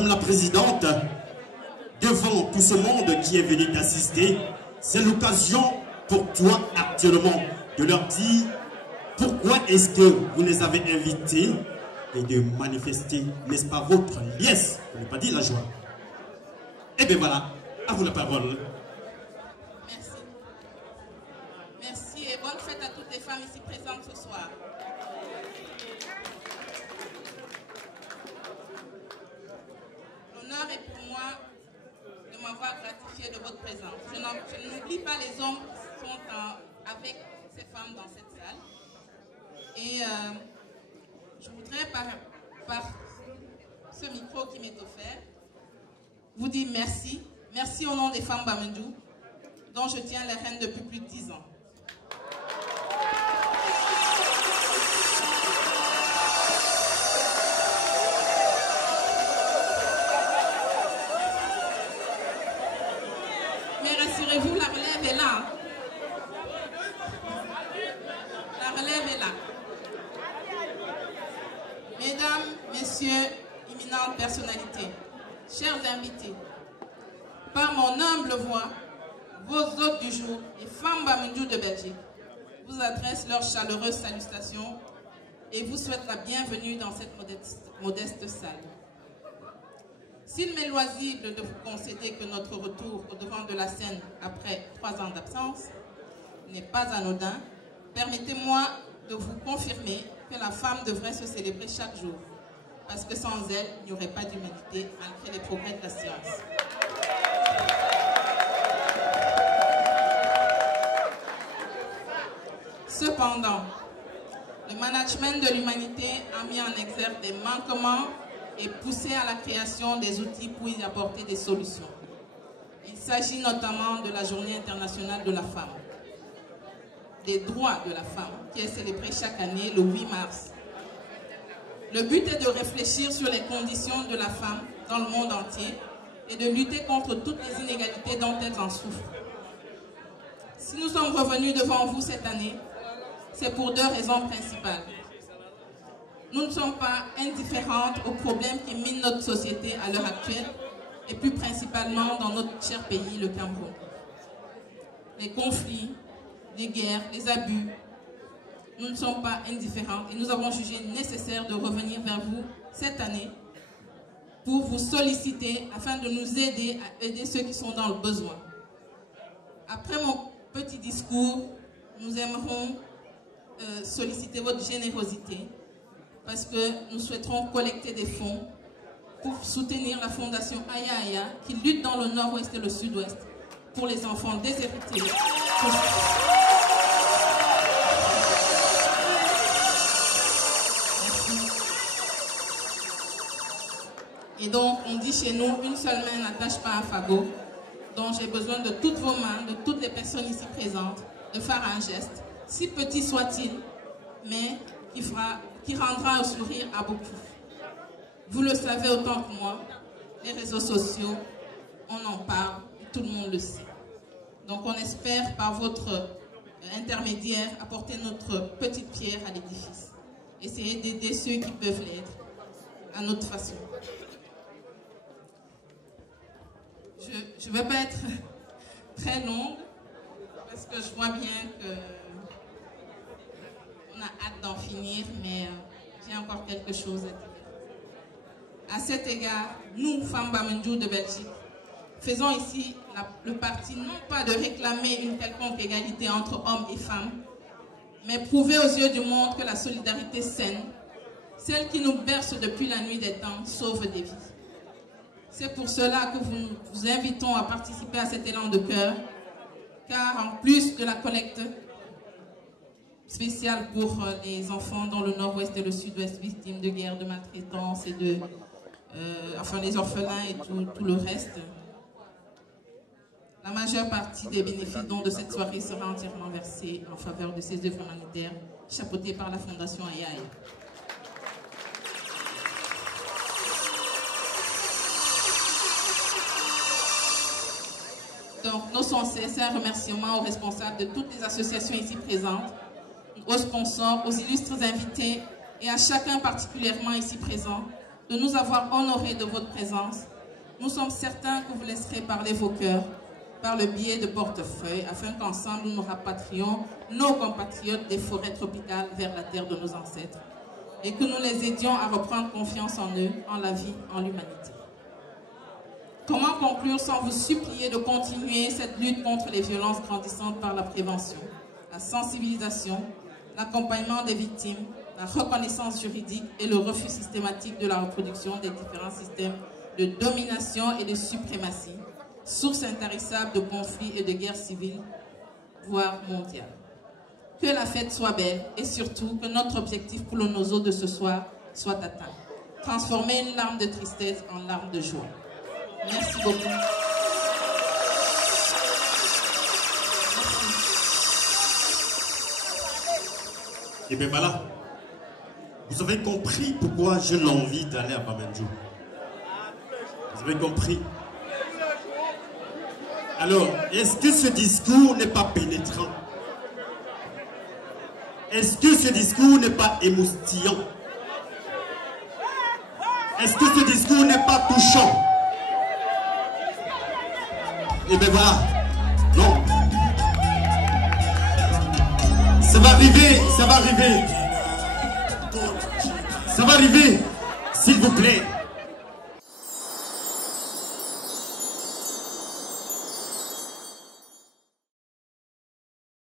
Madame la Présidente, devant tout ce monde qui est venu t'assister, c'est l'occasion pour toi actuellement de leur dire pourquoi est-ce que vous les avez invités et de manifester, n'est-ce pas, votre liesse, pour ne pas dire la joie. Et bien voilà, à vous la parole. Merci. Merci et bonne fête à toutes les femmes ici présentes ce soir. L'honneur est pour moi de m'avoir gratifié de votre présence. Je n'oublie pas les hommes qui sont avec ces femmes dans cette salle. Et je voudrais, par ce micro qui m'est offert, vous dire merci. Merci au nom des femmes Bamendou, dont je tiens les rênes depuis plus de 10 ans. Mais rassurez-vous, la relève est là. La relève est là. Mesdames, messieurs, éminentes personnalités, chers invités, par mon humble voix, vos hôtes du jour, les femmes Bamendou de Belgique, vous adressent leurs chaleureuses salutations et vous souhaitent la bienvenue dans cette modeste salle. S'il m'est loisible de vous concéder que notre retour au devant de la scène après 3 ans d'absence n'est pas anodin, permettez-moi de vous confirmer que la femme devrait se célébrer chaque jour, parce que sans elle, il n'y aurait pas d'humanité malgré les progrès de la science. Cependant, le management de l'humanité a mis en exergue des manquements et poussé à la création des outils pour y apporter des solutions. Il s'agit notamment de la Journée internationale de la femme, des droits de la femme, qui est célébrée chaque année le 8 mars. Le but est de réfléchir sur les conditions de la femme dans le monde entier et de lutter contre toutes les inégalités dont elles en souffrent. Si nous sommes revenus devant vous cette année, c'est pour 2 raisons principales. Nous ne sommes pas indifférentes aux problèmes qui minent notre société à l'heure actuelle, et plus principalement dans notre cher pays, le Cameroun. Les conflits, les guerres, les abus, nous ne sommes pas indifférents et nous avons jugé nécessaire de revenir vers vous cette année pour vous solliciter afin de nous aider à aider ceux qui sont dans le besoin. Après mon petit discours, nous aimerons solliciter votre générosité parce que nous souhaiterons collecter des fonds pour soutenir la fondation Aya Aya qui lutte dans le nord-ouest et le sud-ouest pour les enfants déshérités. Et donc, on dit chez nous, une seule main n'attache pas un fagot. Donc, j'ai besoin de toutes vos mains, de toutes les personnes ici présentes, de faire un geste, si petit soit-il, mais qui rendra un sourire à beaucoup. Vous le savez autant que moi, les réseaux sociaux, on en parle, tout le monde le sait. Donc, on espère, par votre intermédiaire, apporter notre petite pierre à l'édifice. Essayer d'aider ceux qui peuvent l'être, à notre façon. Je ne vais pas être très longue parce que je vois bien qu'on a hâte d'en finir, mais j'ai encore quelque chose à dire. À cet égard, nous, femmes Bamendou de Belgique, faisons ici le parti non pas de réclamer une quelconque égalité entre hommes et femmes, mais prouver aux yeux du monde que la solidarité saine, celle qui nous berce depuis la nuit des temps, sauve des vies. C'est pour cela que vous invitons à participer à cet élan de cœur, car en plus de la collecte spéciale pour les enfants dans le nord-ouest et le sud-ouest victimes de guerre, de maltraitance et enfin les orphelins et tout le reste, la majeure partie des bénéfices de cette soirée sera entièrement versée en faveur de ces œuvres humanitaires chapeautées par la Fondation Aya Aya. Donc, nos sincères remerciements aux responsables de toutes les associations ici présentes, aux sponsors, aux illustres invités et à chacun particulièrement ici présent de nous avoir honorés de votre présence. Nous sommes certains que vous laisserez parler vos cœurs par le biais de portefeuilles, afin qu'ensemble nous rapatrions nos compatriotes des forêts tropicales vers la terre de nos ancêtres et que nous les aidions à reprendre confiance en eux, en la vie, en l'humanité. Comment conclure sans vous supplier de continuer cette lutte contre les violences grandissantes par la prévention, la sensibilisation, l'accompagnement des victimes, la reconnaissance juridique et le refus systématique de la reproduction des différents systèmes de domination et de suprématie, source intarissable de conflits et de guerres civiles, voire mondiales. Que la fête soit belle et surtout que notre objectif pour le Nozo de ce soir soit atteint. Transformer une larme de tristesse en larme de joie. Merci beaucoup. Et bien voilà, vous avez compris pourquoi j'ai l'envie d'aller à Bamendjou. Vous avez compris? Alors, est-ce que ce discours n'est pas pénétrant? Est-ce que ce discours n'est pas émoustillant? Est-ce que ce discours n'est pas touchant? Et bien voilà, non. Ça va arriver, ça va arriver. Ça va arriver, s'il vous plaît.